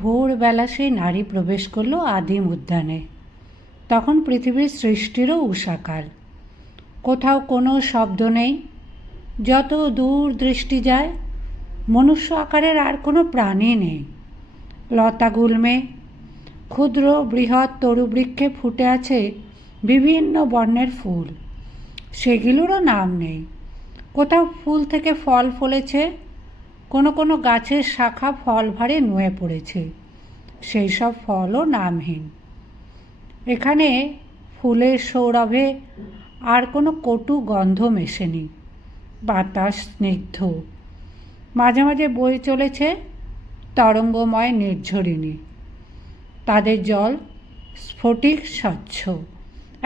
ভোরবেলা সেই নারী প্রবেশ করল আদিম উদ্যানে। তখন পৃথিবীর সৃষ্টিরও উষাকাল। কোথাও কোনো শব্দ নেই। যত দূর দৃষ্টি যায়, মনুষ্য আকারের আর কোনো প্রাণী নেই। লতা গুল্মে ক্ষুদ্র বৃহৎ তরুবৃক্ষে ফুটে আছে বিভিন্ন বর্ণের ফুল। সেগুলোরও নাম নেই। কোথাও ফুল থেকে ফল ফলেছে, কোনো কোনো গাছের শাখা ফল ভারে নুয়ে পড়েছে, সেই সব ফলও নামহীন। এখানে ফুলের সৌরভে আর কোনো কটু গন্ধ মেশেনি। বাতাস স্নিগ্ধ। মাঝে মাঝে বয়ে চলেছে তরঙ্গময় নির্ঝরিণী। তাদের জল স্ফটিক স্বচ্ছ,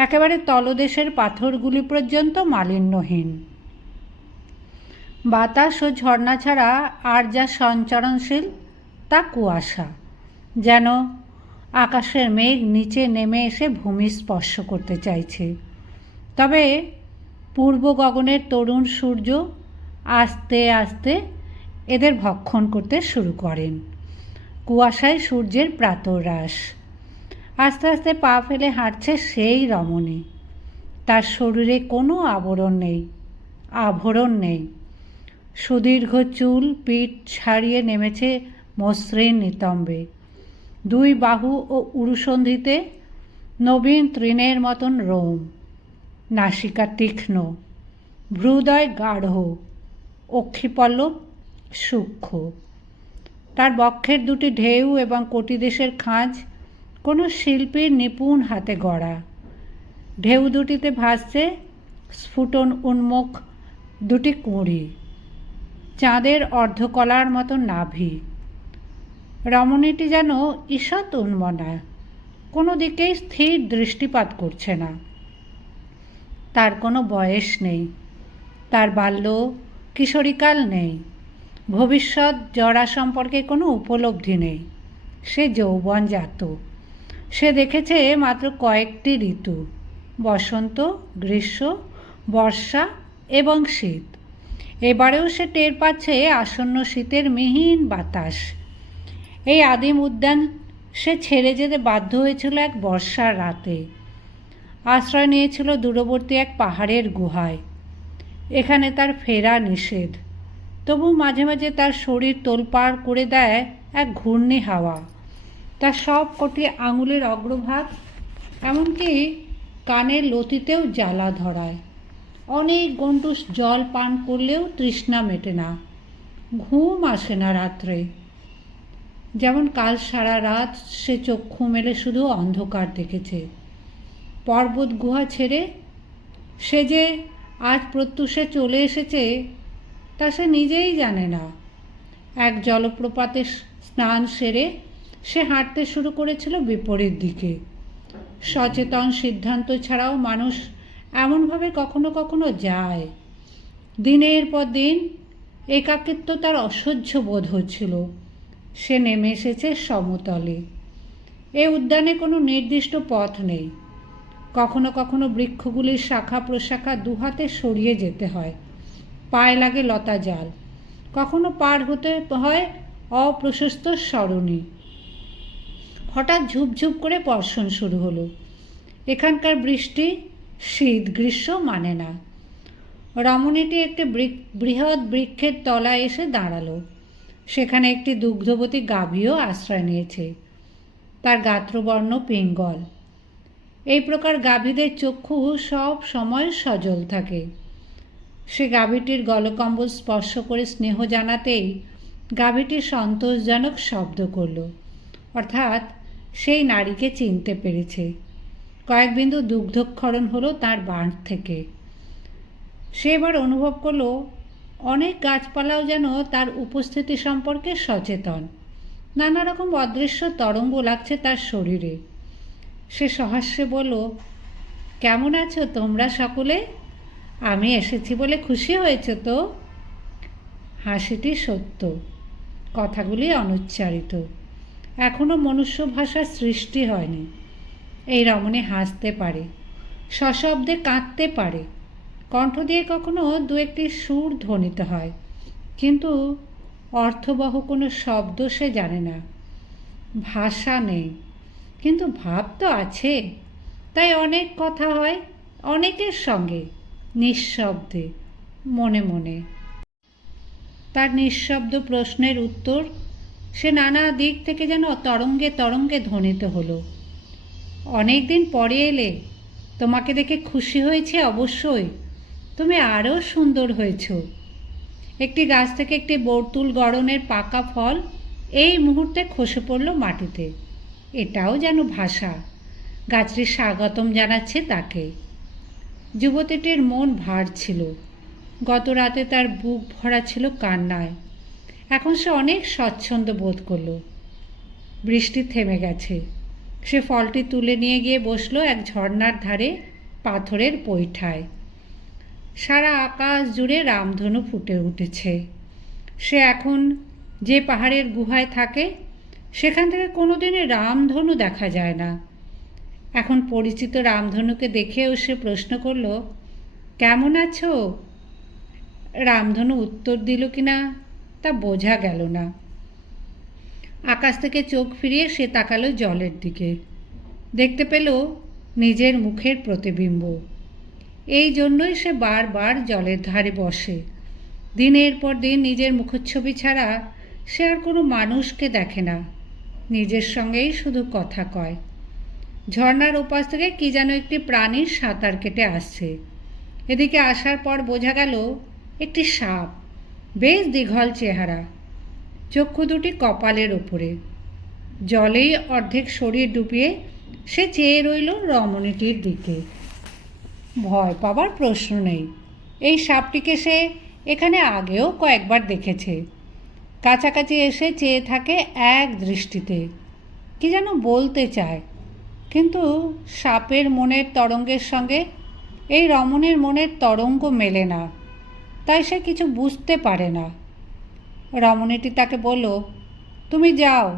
একেবারে তলদেশের পাথরগুলি পর্যন্ত মালিন্যহীন। বাতাস ও ঝর্ণা ছাড়া আর যা সঞ্চরণশীল তা কুয়াশা, যেন আকাশের মেঘ নিচে নেমে এসে ভূমি স্পর্শ করতে চাইছে। তবে পূর্ব গগনের তরুণ সূর্য আস্তে আস্তে এদের ভক্ষণ করতে শুরু করেন। কুয়াশায় সূর্যের প্রাতরাশ। আস্তে আস্তে পা ফেলে হাঁটছে সেই রমণী। তার শরীরে কোনো আভরণ নেই। সুদীর্ঘ চুল পিঠ ছাড়িয়ে নেমেছে মসৃণ নিতম্বে। দুই বাহু ও উরুসন্ধিতে নবীন তৃণের মতন রোম। নাসিকা তীক্ষ্ণ, ভ্রুদয় গাঢ়, অক্ষিপল্লব সূক্ষ্ম। তার বক্ষের দুটি ঢেউ এবং কটিদেশের খাঁজ কোনো শিল্পীর নিপুণ হাতে গড়া। ঢেউ দুটিতে ভাসছে স্ফুটন উন্মুখ দুটি কুঁড়ি, চাঁদের অর্ধকলার মতো নাভি। রমণীটি যেন ঈষৎ উন্মনা, কোনো দিকেই স্থির দৃষ্টিপাত করছে না। তার কোনো বয়স নেই, তার বাল্য কিশোরীকাল নেই, ভবিষ্যৎ জরা সম্পর্কে কোনো উপলব্ধি নেই। সে যৌবনজাত। সে দেখেছে মাত্র কয়েকটি ঋতু, বসন্ত, গ্রীষ্ম, বর্ষা এবং শীত। এবারেও সে টের পাচ্ছে আসন্ন শীতের মিহিন বাতাস। এই আদিম উদ্যান সে ছেড়ে যেতে বাধ্য হয়েছিল এক বর্ষার রাতে। আশ্রয় নিয়েছিল দূরবর্তী এক পাহাড়ের গুহায়। এখানে তার ফেরা নিষেধ। তবু মাঝে মাঝে তার শরীর তোলপাড় করে দেয় এক ঘূর্ণি হাওয়া। তার সব কটি আঙুলের অগ্রভাগ, এমনকি কানের লতিতেও জ্বালা ধরায়। অনেক গণ্ডূষ জল পান করলেও তৃষ্ণা মেটে না, ঘুম আসে না রাত্রে। যেমন কাল সারা রাত সে চক্ষু মেলে শুধু অন্ধকার দেখেছে। পর্বত গুহা ছেড়ে সে যে আজ প্রত্যুষে চলে এসেছে তা সে নিজেই জানে না। এক জলপ্রপাতে স্নান সেরে সে হাঁটতে শুরু করেছিল বিপরীত দিকে। সচেতন সিদ্ধান্ত ছাড়াও মানুষ এমনভাবে কখনো কখনো যায়। দিনের পর দিন একাকিত্ব তার অসহ্য বোধ হচ্ছিল। সে নেমে এসেছে সমতলে। এ উদ্যানে কোনো নির্দিষ্ট পথ নেই। কখনো কখনো বৃক্ষগুলির শাখা প্রশাখা দুহাতে সরিয়ে যেতে হয়, পায়ে লাগে লতা জাল। কখনো পার হতে হয় অপ্রশস্ত সরণি। হঠাৎ ঝুপঝুপ করে বর্ষণ শুরু হলো। এখানকার বৃষ্টি শীত গ্রীষ্ম মানে না। রমণীটি একটি বৃহৎ বৃক্ষের তলায় এসে দাঁড়ালো। সেখানে একটি দুগ্ধবতী গাভীও আশ্রয় নিয়েছে। তার গাত্রবর্ণ পিঙ্গল। এই প্রকার গাভীদের চক্ষু সব সময় সজল থাকে। সে গাভীটির গলকম্বল স্পর্শ করে স্নেহ জানাতেই গাভীটি সন্তোষজনক শব্দ করল, অর্থাৎ সেই নারীকে চিনতে পেরেছে। কয়েক বিন্দু দুগ্ধক্ষরণ হলো তার বাঁধ থেকে। সে এবার অনুভব করল অনেক গাছপালাও যেন তার উপস্থিতি সম্পর্কে সচেতন। নানা রকম অদৃশ্য তরঙ্গ লাগছে তার শরীরে। সে সহাস্যে বলল, কেমন আছো তোমরা সকলে? আমি এসেছি বলে খুশি হয়েছ তো? হাসিটি সত্য, কথাগুলি অনুচ্চারিত। এখনও মনুষ্য ভাষার সৃষ্টি হয়নি। এই রমণী হাসতে পারে, সশব্দে কাঁদতে পারে, কণ্ঠ দিয়ে কখনো দু একটি সুর ধ্বনিত হয়, কিন্তু অর্থবহ কোনো শব্দ সে জানে না। ভাষা নেই, কিন্তু ভাব তো আছে। তাই অনেক কথা হয় অনেকের সঙ্গে, নিঃশব্দে, মনে মনে। তার নিঃশব্দ প্রশ্নের উত্তর সে নানা দিক থেকে যেন তরঙ্গে তরঙ্গে ধ্বনিত হলো। অনেক দিন পরে এলে, তোমাকে দেখে খুশি হয়েছে অবশ্যই। তুমি আরও সুন্দর হয়েছ। একটি গাছ থেকে একটি বর্তুল গড়নের পাকা ফল এই মুহূর্তে খসে পড়ল মাটিতে। এটাও যেন ভাষা, গাছটি স্বাগতম জানাচ্ছে তাকে। যুবতীটির মন ভার ছিল। গত রাতে তার বুক ভরা ছিল কান্নায়। এখন সে অনেক স্বচ্ছন্দ বোধ করল। বৃষ্টি থেমে গেছে। সে ফলটি তুলে নিয়ে গিয়ে বসল এক ঝর্ণার ধারে পাথরের পৈঠায়। সারা আকাশ জুড়ে রামধনু ফুটে উঠেছে। সে এখন যে পাহাড়ের গুহায় থাকে, সেখান থেকে কোনোদিনই রামধনু দেখা যায় না। এখন পরিচিত রামধনুকে দেখেও সে প্রশ্ন করল, কেমন আছো? রামধনু উত্তর দিল কিনা তা বোঝা গেল না। আকাশ থেকে চোখ ফিরিয়ে সে তাকালো জলের দিকে। দেখতে পেল নিজের মুখের প্রতিবিম্ব। এই জন্যই সে বারবার জলের ধারে বসে। দিনের পর দিন নিজের মুখচ্ছবি ছাড়া সে আর কোনো মানুষকে দেখে না। নিজের সঙ্গেই শুধু কথা কয়। ঝর্ণার ওপাশ থেকে কি যেন একটি প্রাণীর সাঁতার কেটে আসছে। এদিকে আসার পর বোঝা গেল একটি সাপ, বেশ দীঘল চেহারা, চক্ষু দুটি কপালের ওপরে। জলেই অর্ধেক শরীর ডুবিয়ে সে চেয়ে রইল রমণীটির দিকে। ভয় পাবার প্রশ্ন নেই। এই সাপটিকে সে এখানে আগেও কয়েকবার দেখেছে। কাছাকাছি এসে চেয়ে থাকে এক দৃষ্টিতে, কি যেন বলতে চায়, কিন্তু সাপের মনের তরঙ্গের সঙ্গে এই রমণীর মনের তরঙ্গ মেলে না। তাই সে কিছু বুঝতে পারে না। রমণীটি তাকে বলল, তুমি যাও।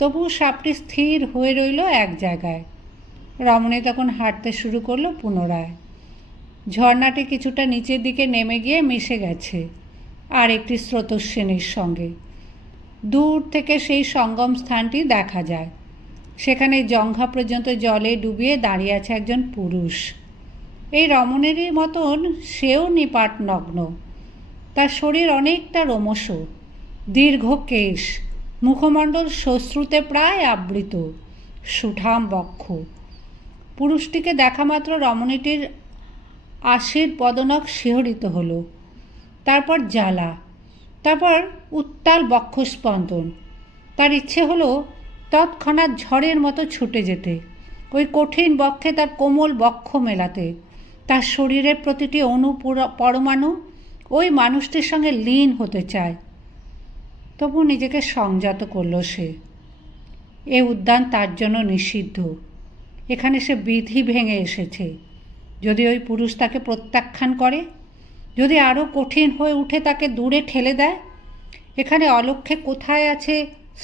তবু সাপটি স্থির হয়ে রইল এক জায়গায়। রমণী তখন হাঁটতে শুরু করলো পুনরায়। ঝর্ণাটি কিছুটা নিচের দিকে নেমে গিয়ে মিশে গেছে আর একটি স্রোতস্বিনীর সঙ্গে। দূর থেকে সেই সঙ্গম স্থানটি দেখা যায়। সেখানে জঙ্ঘা পর্যন্ত জলে ডুবিয়ে দাঁড়িয়ে আছে একজন পুরুষ। এই রমণীরই মতন সেও নিপাট নগ্ন। তার শরীর অনেকটা রোমশ, দীর্ঘ কেশ, মুখমণ্ডল শ্মশ্রুতে প্রায় আবৃত, সুঠাম বক্ষ। পুরুষটিকে দেখা মাত্র রমণীটির আশির পদনখ শিহরিত হল। তারপর জ্বালা, তারপর উত্তাল বক্ষস্পন্দন। তার ইচ্ছে হলো তৎক্ষণাৎ ঝড়ের মতো ছুটে যেতে, ওই কঠিন বক্ষে তার কোমল বক্ষ মেলাতে, তার শরীরের প্রতিটি অণু পরমাণু ওই মানুষটির সঙ্গে লীন হতে চায়। তবু নিজেকে সংযত করল সে। এ উদ্যান তার জন্য নিষিদ্ধ। এখানে সে বিধি ভেঙে এসেছে। যদি ওই পুরুষ তাকে প্রত্যাখ্যান করে, যদি আরও কঠিন হয়ে উঠে তাকে দূরে ঠেলে দেয়, এখানে অলক্ষ্যে কোথায় আছে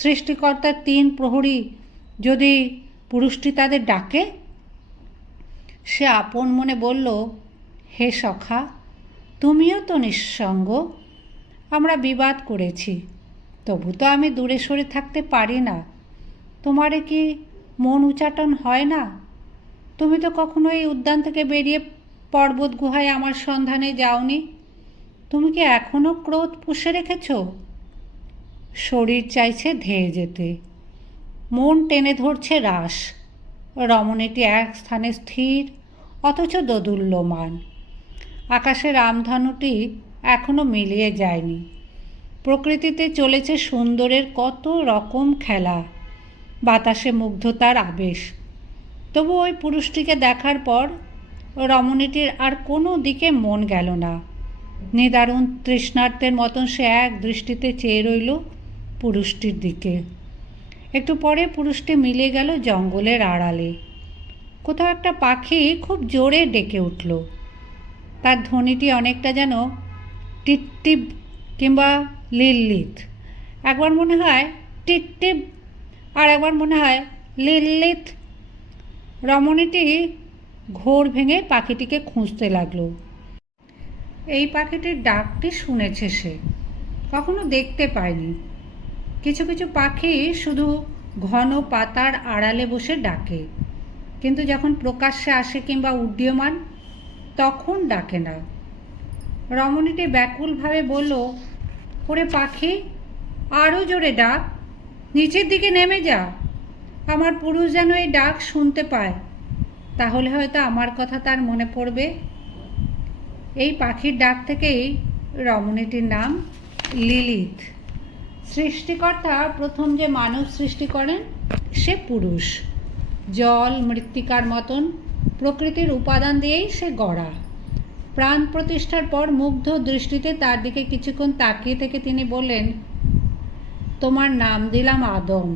সৃষ্টিকর্তার 3 প্রহরী, যদি পুরুষটি তাদের ডাকে? সে আপন মনে বলল, হে সখা, তুমিও তো নিঃসঙ্গ। আমরা বিবাদ করেছি, তবু তো আমি দূরে সরে থাকতে পারি না। তোমারে কি মন উচাটন হয় না? তুমি তো কখনো এই উদ্যান থেকে বেরিয়ে পর্বত গুহায় আমার সন্ধানে যাওনি। তুমি কি এখনও ক্রোধ পুষে রেখেছ? শরীর চাইছে ধেয়ে যেতে, মন টেনে ধরছে রাস। রমণীটি এক স্থানে স্থির, অথচ দোদুল্যমান। আকাশে রামধনুটি এখনো মিলিয়ে যায়নি। প্রকৃতিতে চলেছে সুন্দরের কত রকম খেলা, বাতাসে মুগ্ধতার আবেশ। তবু ওই পুরুষটিকে দেখার পর রমণীটির আর কোনো দিকে মন গেল না। নিদারুণ তৃষ্ণার্তের মতন সে এক দৃষ্টিতে চেয়ে রইল পুরুষটির দিকে। একটু পরে পুরুষটি মিলে গেল জঙ্গলের আড়ালে। কোথাও একটা পাখি খুব জোরে ডেকে উঠল। তার ধ্বনিটি অনেকটা যেন টিপটিপ কিংবা লিল্লিত। একবার মনে হয় টিপটিপ, আর একবার মনে হয় লিল্লিত। রমণীটি ঘোর ভেঙে পাখিটিকে খুঁজতে লাগলো। এই পাখিটির ডাকটি শুনেছে সে, কখনো দেখতে পায়নি। কিছু কিছু পাখি শুধু ঘন পাতার আড়ালে বসে ডাকে, কিন্তু যখন প্রকাশ্যে আসে কিংবা উড্ডীয়মান তখন ডাকে না। রমণীটি ব্যাকুলভাবে বলল, ওরে পাখি, আরও জোরে ডাক, নিচের দিকে নেমে যা। আমার পুরুষ যেন এই ডাক শুনতে পায়, তাহলে হয়তো আমার কথা তার মনে পড়বে। এই পাখির ডাক থেকেই রমণীটির নাম লিলিথ। সৃষ্টিকর্তা প্রথম যে মানব সৃষ্টি করেন সে পুরুষ। জল মৃত্তিকার মতন প্রকৃতির উপাদান দিয়েই সে গড়া। প্রাণ প্রতিষ্ঠার পর মুগ্ধ দৃষ্টিতে তার দিকে কিছুক্ষণ তাকিয়ে থেকে তিনি বললেন, তোমার নাম দিলাম আদম,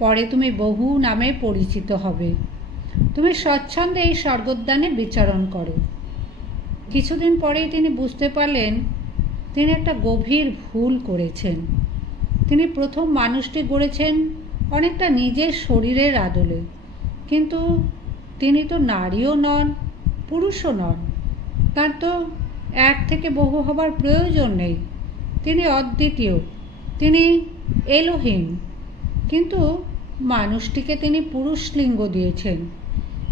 পরে তুমি বহু নামে পরিচিত হবে। তুমি স্বচ্ছন্দে এই স্বর্গোদ্যানে বিচরণ করো। কিছুদিন পরেই তিনি বুঝতে পারলেন তিনি একটা গভীর ভুল করেছেন। তিনি প্রথম মানুষটি গড়েছেন অনেকটা নিজের শরীরের আদলে, কিন্তু তিনি তো নারীও নন, পুরুষও নন। তার তো এক থেকে বহু হবার প্রয়োজন নেই। তিনি অদ্বিতীয়, তিনি এলোহিম। কিন্তু মানুষটিকে তিনি পুরুষ লিঙ্গ দিয়েছেন।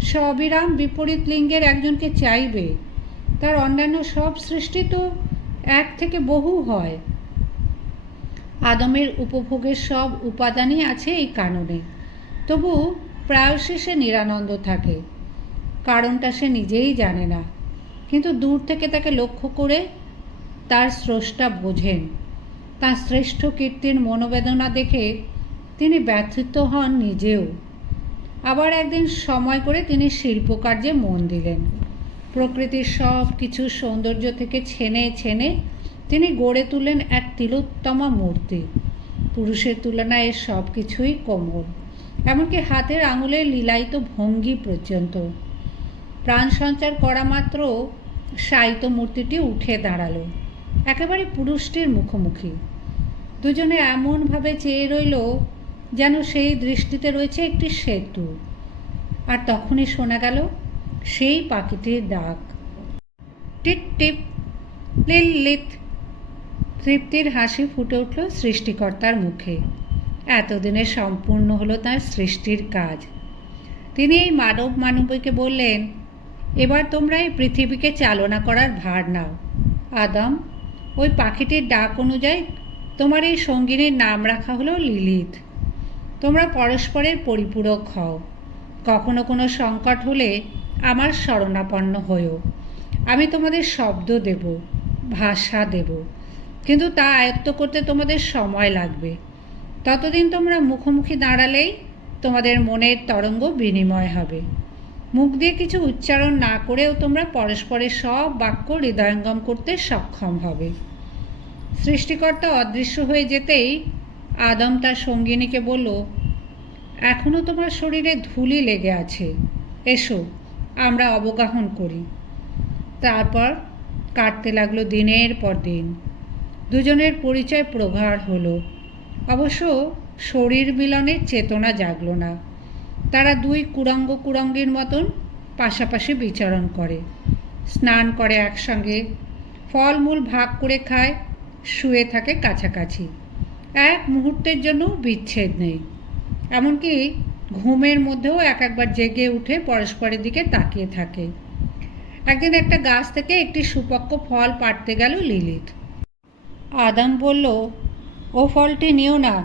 সবিরাম বিপরীত লিঙ্গের একজনকে চাইবে। তার অন্যান্য সব সৃষ্টি তো এক থেকে বহু হয়। আদমের উপভোগের সব উপাদানই আছে এই কারণে, তবু প্রায়শই সে নিরানন্দ থাকে। কারণটা সে নিজেই জানে না, কিন্তু দূর থেকে তাকে লক্ষ্য করে তার স্রষ্টা বোঝেন। তার শ্রেষ্ঠ কীর্তির মনোবেদনা দেখে তিনি ব্যথিত হন নিজেও। আবার একদিন সময় করে তিনি শিল্পকার্যে মন দিলেন। প্রকৃতির সব কিছু সৌন্দর্য থেকে ছেনে ছেনে তিনি গড়ে তুললেন এক তিলোত্তমা মূর্তি। পুরুষের তুলনায় এর সব কিছুই কোমল, এমনকি হাতের আঙুলের লীলায়িত ভঙ্গি পর্যন্ত। প্রাণ সঞ্চার করা মাত্র শায়িত মূর্তিটি উঠে দাঁড়ালো, একেবারে পুরুষটির মুখোমুখি। দুজনে এমনভাবে চেয়ে রইল যেন সেই দৃষ্টিতে রয়েছে একটি সেতু। আর তখনই শোনা গেল সেই পাখিটির ডাক, টিপ টিপ লিলিথ। তৃপ্তির হাসি ফুটে উঠল সৃষ্টিকর্তার মুখে। এতদিনে সম্পূর্ণ হলো তার সৃষ্টির কাজ। তিনি এই মানবীকে বললেন, এবার তোমরা এই পৃথিবীকে চালনা করার ভার নাও। আদম, ওই পাখিটির ডাক অনুযায়ী তোমার এই সঙ্গিনীর নাম রাখা হলো লিলিথ। তোমরা পরস্পরের পরিপূরক হও। কখনো কোনো সংকট হলে আমার শরণাপন্ন হয়েও। আমি তোমাদের শব্দ দেব, ভাষা দেব, কিন্তু তা আয়ত্ত করতে তোমাদের সময় লাগবে। ততদিন তোমরা মুখোমুখি দাঁড়ালেই তোমাদের মনের তরঙ্গ বিনিময় হবে। মুখ দিয়ে কিছু উচ্চারণ না করেও তোমরা পরস্পরের সব বাক্য হৃদয়ঙ্গম করতে সক্ষম হবে। সৃষ্টিকর্তা অদৃশ্য হয়ে যেতেই আদম তার সঙ্গিনীকে বলল, এখনও তোমার শরীরে ধুলি লেগে আছে, এসো আমরা অবগাহন করি। তারপর কাটতে লাগলো দিনের পর দিন। দুজনের পরিচয় প্রগাঢ় হলো। অবশ্য শরীর মিলনের চেতনা জাগল না। তারা দুই কুরঙ্গের মতন পাশাপাশি বিচরণ করে, স্নান করে একসঙ্গে, ফলমূল ভাগ করে খায়, শুয়ে থাকে কাছাকাছি। এক মুহূর্তের জন্য বিচ্ছেদ নেই। এমনকি ঘুমের মধ্যেও একবার জেগে উঠে পরস্পরের দিকে তাকিয়ে থাকে। একদিন একটা গাছ থেকে একটি সুপক্ক ফল পাড়তে গেল লিলিথ। আদম বলল, ও ফলটি নিও না।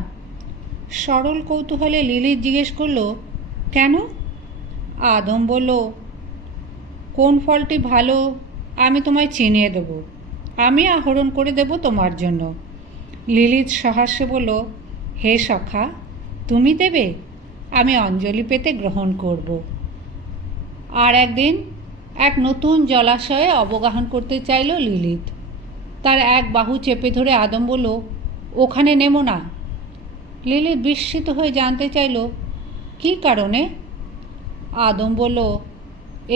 সরল কৌতূহলে লিলিথ জিজ্ঞেস করল, কেন? আদম বলল, কোন ফলটি ভালো আমি তোমায় চিনিয়ে দেব, আমি আহরণ করে দেব তোমার জন্য। লিলিথ সহাস্যে বলল, হে সখা, তুমি দেবে, আমি অঞ্জলি পেতে গ্রহণ করব। আর একদিন এক নতুন জলাশয়ে অবগাহন করতে চাইল লিলিথ। তার এক বাহু চেপে ধরে আদম বলল, ওখানে নেমো না। লিলিথ বিস্মিত হয়ে জানতে চাইল, কী কারণে? আদম বলল,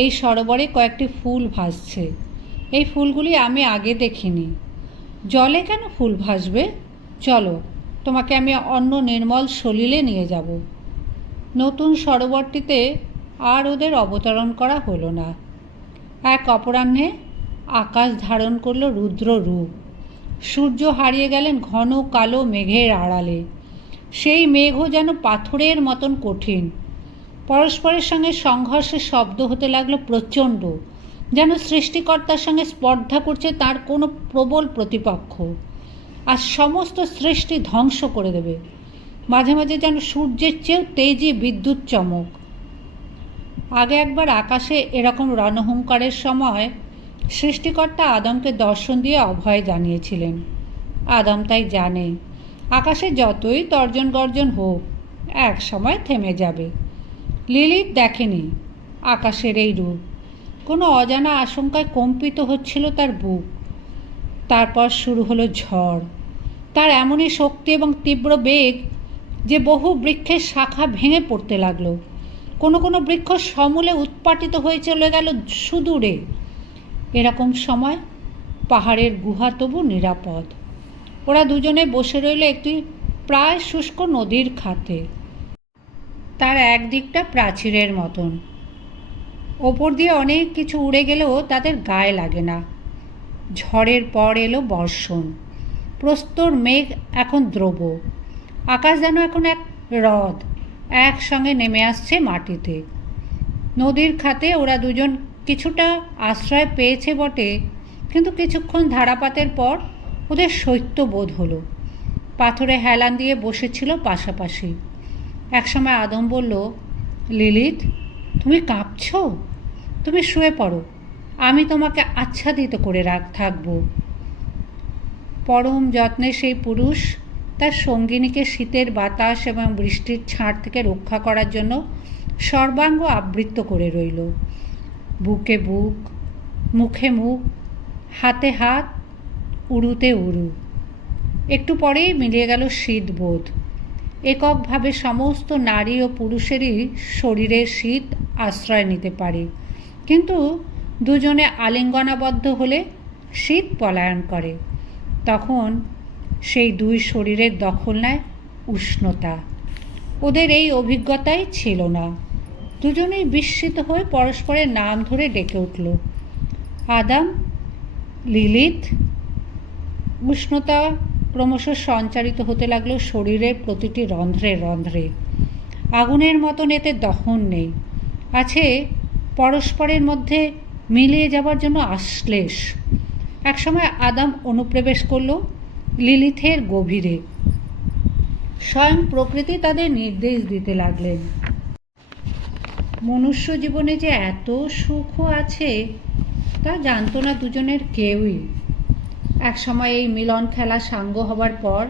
এই সরোবরে কয়েকটি ফুল ভাসছে। এই ফুলগুলি আমি আগে দেখিনি। জলে কেন ফুল ভাসবে? চলো, তোমাকে আমি অন্য নির্মল সলিলে নিয়ে যাব। নতুন সরোবরটিতে আর ওদের অবতরণ করা হলো না। এক অপরাহ্নে আকাশ ধারণ করল রুদ্র রূপ। সূর্য হারিয়ে গেলেন ঘন কালো মেঘের আড়ালে। সেই মেঘও যেন পাথরের মতন কঠিন। পরস্পরের সঙ্গে সংঘর্ষের শব্দ হতে লাগলো প্রচণ্ড, যেন সৃষ্টিকর্তার সঙ্গে স্পর্ধা করছে তার কোনো প্রবল প্রতিপক্ষ, আর সমস্ত সৃষ্টি ধ্বংস করে দেবে। মাঝে মাঝে যেন সূর্যের চেয়েও তেজি বিদ্যুৎ চমক। আগে একবার আকাশে এরকম রণহুঙ্কারের সময় সৃষ্টিকর্তা আদমকে দর্শন দিয়ে অভয় জানিয়েছিলেন। আদম তাই জানে, আকাশে যতই তর্জন গর্জন হোক এক সময় থেমে যাবে। লিলিত দেখেনি আকাশের এই রূপ। কোনো অজানা আশঙ্কায় কম্পিত হচ্ছিল তার বুক। তারপর শুরু হলো ঝড়। তার এমনই শক্তি এবং তীব্র বেগ যে বহু বৃক্ষের শাখা ভেঙে পড়তে লাগলো। কোনো কোনো বৃক্ষ সমূলে উৎপাটিত হয়ে চলে গেল সুদূরে। এরকম সময় পাহাড়ের গুহা তবু নিরাপদ। ওরা দুজনে বসে রইল একটি প্রায় শুষ্ক নদীর খাতে। তার একদিকটা প্রাচীরের মতন। ওপর দিয়ে অনেক কিছু উড়ে গেলেও তাদের গায়ে লাগে না। ঝড়ের পর এলো বর্ষণ। প্রস্তর মেঘ এখন দ্রব। আকাশ যেন এখন এক হ্রদ একসঙ্গে নেমে আসছে মাটিতে। নদীর খাতে ওরা দুজন কিছুটা আশ্রয় পেয়েছে বটে, কিন্তু কিছুক্ষণ ধারাপাতের পর ওদের শৈত্য বোধ হলো। পাথরে হেলান দিয়ে বসেছিল পাশাপাশি। একসময় আদম বলল, লিলিত, তুমি কাঁপছ? তুমি শুয়ে পড়ো, আমি তোমাকে আচ্ছাদিত করে থাকবো। পরম যত্নে সেই পুরুষ তার সঙ্গিনীকে শীতের বাতাস এবং বৃষ্টির ছাঁট থেকে রক্ষা করার জন্য সর্বাঙ্গ আবৃত করে রইল। বুকে বুক, মুখে মুখ, হাতে হাত, উড়ুতে উড়ু। একটু পরেই মিলিয়ে গেল শীতবোধ। এককভাবে সমস্ত নারী ও পুরুষেরই শরীরের শীত আশ্রয় নিতে পারে, কিন্তু দুজনে আলিঙ্গনাবদ্ধ হলে শীত পলায়ন করে। তখন সেই দুই শরীরের দখল নেয় উষ্ণতা। ওদের এই অভিজ্ঞতাই ছিল না। দুজনেই বিস্মিত হয়ে পরস্পরের নাম ধরে ডেকে উঠল, আদম, লিলিত। উষ্ণতা ক্রমশ সঞ্চারিত হতে লাগলো শরীরের প্রতিটি রন্ধ্রে রন্ধ্রে। আগুনের মতন এতে দহন নেই, আছে পরস্পরের মধ্যে মিলিয়ে যাবার জন্য আশ্লেষ। একসময় আদম অনুপ্রবেশ করল লিলিথের গভীরে। স্বয়ং প্রকৃতি তাদের নির্দেশ দিতে লাগলেন। মনুষ্য জীবনে যে এত সুখও আছে তা জানত না দুজনের কেউই। একসময় এই মিলন খেলা সাঙ্গ হবার পর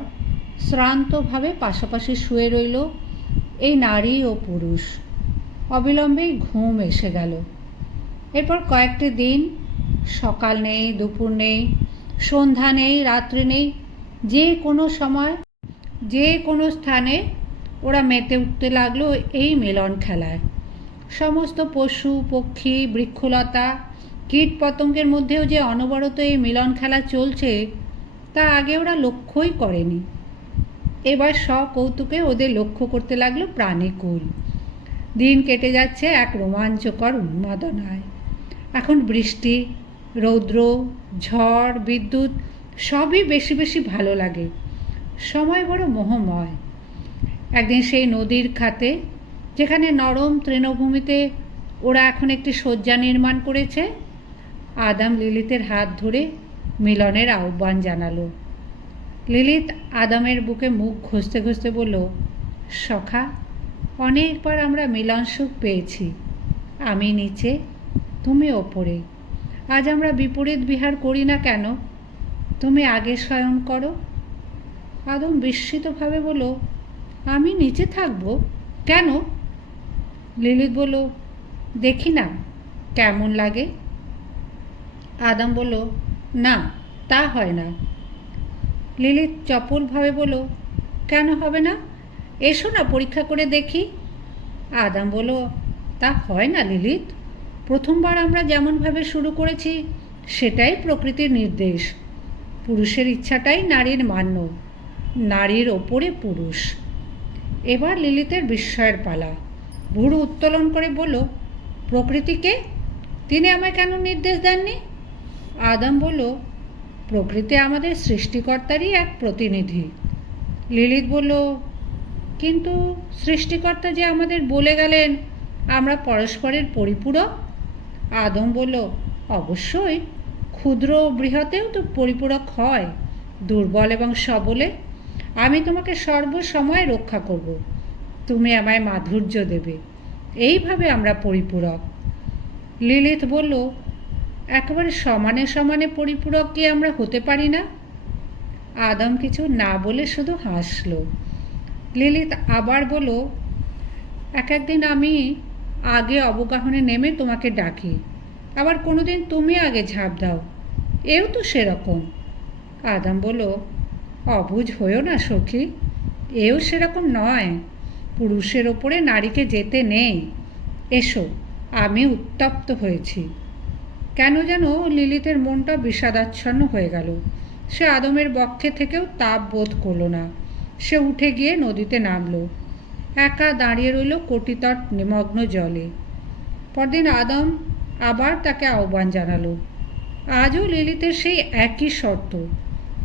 শ্রান্তভাবে পাশাপাশি শুয়ে রইল এই নারী ও পুরুষ। অবিলম্বেই ঘুম এসে গেল। এরপর কয়েকটি দিন সকাল নেই, দুপুর নেই, সন্ধ্যা নেই, রাত্রি নেই, যে কোনো সময় যে কোনো স্থানে ওরা মেতে উঠতে লাগলো এই মিলন খেলায়। সমস্ত পশু পক্ষী, বৃক্ষলতা, কীট পতঙ্গের মধ্যেও যে অনবরত এই মিলন খেলা চলছে তা আগে ওরা লক্ষ্যই করেনি। এবার সকৌতুকে ওদের লক্ষ্য করতে লাগলো প্রাণীকুল। দিন কেটে যাচ্ছে এক রোমাঞ্চকর উন্মাদনায়। এখন বৃষ্টি, রৌদ্র, ঝড়, বিদ্যুৎ সবই বেশি বেশি ভালো লাগে। সময় বড় মোহময়। একদিন সেই নদীর খাতে, যেখানে নরম তৃণভূমিতে ওরা এখন একটি শয্যা নির্মাণ করেছে, আদম লিলিতের হাত ধরে মিলনের আহ্বান জানালো। লিলিত আদমের বুকে মুখ ঘষতে ঘষতে বলল, সখা, অনেকবার আমরা মিলন সুখ পেয়েছি। আমি নিচে, তুমি ওপরে। আজ আমরা বিপরীত বিহার করি না কেন? তুমি আগে শয়ন করো। আদম বিস্মিতভাবে বলল, আমি নিচে থাকবো কেন? লিলিত বলল, দেখি না কেমন লাগে। আদম বলল, না, তা হয় না। লিলিত চপলভাবে বলল, কেন হবে না? এসো না, পরীক্ষা করে দেখি। আদম বলল, তা হয় না লিলিত। প্রথমবার আমরা যেমনভাবে শুরু করেছি সেটাই প্রকৃতির নির্দেশ। পুরুষের ইচ্ছাটাই নারীর মান্য, নারীর ওপরে পুরুষ। এবার লিলিতের বিস্ময়ের পালা। ভুরু উত্তোলন করে বলল, প্রকৃতিকে? তিনি আমায় কেন নির্দেশ দেননি? আদম বলল, প্রকৃতি আমাদের সৃষ্টিকর্তারই এক প্রতিনিধি। লিলিত বলল, কিন্তু সৃষ্টিকর্তা যে আমাদের বলে গেলেন আমরা পরস্পরের পরিপূরক। আদম বলল, অবশ্যই, ক্ষুদ্র ও বৃহতেও তো পরিপূরক হয়, দুর্বল এবং সবলে। আমি তোমাকে সর্বসময় রক্ষা করব, তুমি আমায় মাধুর্য দেবে, এইভাবে আমরা পরিপূরক। লিলিথ বলল, একেবারে সমানে সমানে পরিপূরক কি আমরা হতে পারি না? আদম কিছু না বলে শুধু হাসল। লিলিথ আবার বলল, একদিন আমি আগে অবগাহনে নেমে তোমাকে ডাকি, আবার কোনোদিন তুমি আগে ঝাঁপ দাও, এও তো সেরকম। আদম বলল, অবুঝ হয়েও না সখী, এও সেরকম নয়, পুরুষের ওপরে নারীকে যেতে নেই। এসো, আমি উত্তপ্ত হয়েছি। কেন যেন লিলিতের মনটা বিষাদাচ্ছন্ন হয়ে গেল। সে আদমের বক্ষে থেকেও তাপ বোধ করল না। সে উঠে গিয়ে নদীতে নামল। একা দাঁড়িয়ে রইল কটিতট নিমগ্ন জলে। পরদিন আদম আবার তাকে আহ্বান জানালো। আজও লিলিতের সেই একই শর্ত,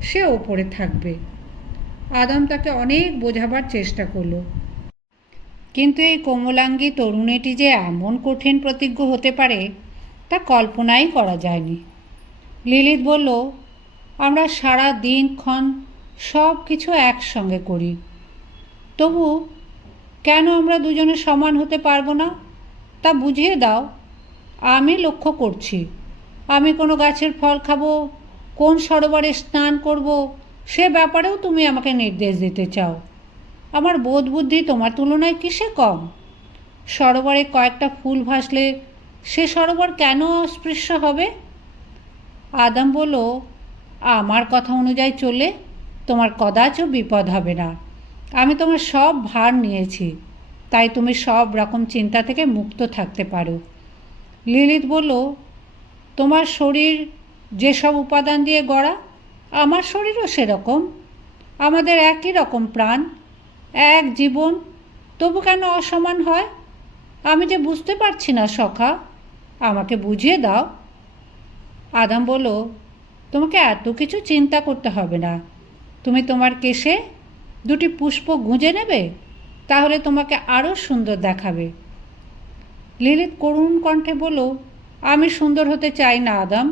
সে ওপরে থাকবে। আদম তাকে অনেক বোঝাবার চেষ্টা করল, কিন্তু এই কোমলাঙ্গী তরুণীটি যে এমন কঠিন প্রতিজ্ঞ হতে পারে তা কল্পনাই করা যায়নি। লিলিত বলল, আমরা সারা দিনক্ষণ সব কিছু একসঙ্গে করি, তবু কেন আমরা দুজনে সমান হতে পারবো না তা বুঝিয়ে দাও। আমি লক্ষ্য করছি, আমি কোনো গাছের ফল খাবো, কোন সরোবরে স্নান করব, সে ব্যাপারেও তুমি আমাকে নির্দেশ দিতে চাও। আমার বোধ বুদ্ধি তোমার তুলনায় কিসে কম? সরোবরে কয়েকটা ফুল ভাসলে সে সরোবর কেন অস্পৃশ্য হবে? আদম বলল, আমার কথা অনুযায়ী চলে তোমার কদাচও বিপদ হবে না। আমি তোমার সব ভার নিয়েছি, তাই তুমি সব রকম চিন্তা থেকে মুক্ত থাকতে পারো। লিলিত বলল, তোমার শরীর যেসব উপাদান দিয়ে গড়া, আমার শরীরও সেরকম। আমাদের একই রকম প্রাণ, এক জীবন, তবু কেন অসমান হয়? আমি যে বুঝতে পারছি না সখা, আমাকে বুঝিয়ে দাও। আদম বলল, তোমাকে এত কিছু চিন্তা করতে হবে না। তুমি তোমার কেশে দুটি পুষ্প গুঁজে নেবে, তাহলে তোমাকে আরও সুন্দর দেখাবে। লিলিত করুণ কণ্ঠে বলল, আমি সুন্দর হতে চাই না আদম,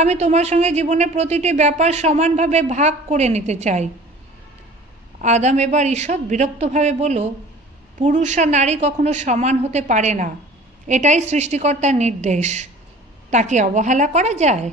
আমি তোমার সঙ্গে জীবনের প্রতিটি ব্যাপার সমানভাবে ভাগ করে নিতে চাই। আদম এবার ঈষৎ বিরক্তভাবে বলল, পুরুষ আর নারী কখনো সমান হতে পারে না, এটাই সৃষ্টিকর্তার নির্দেশ, তাকে অবহেলা করা যায়?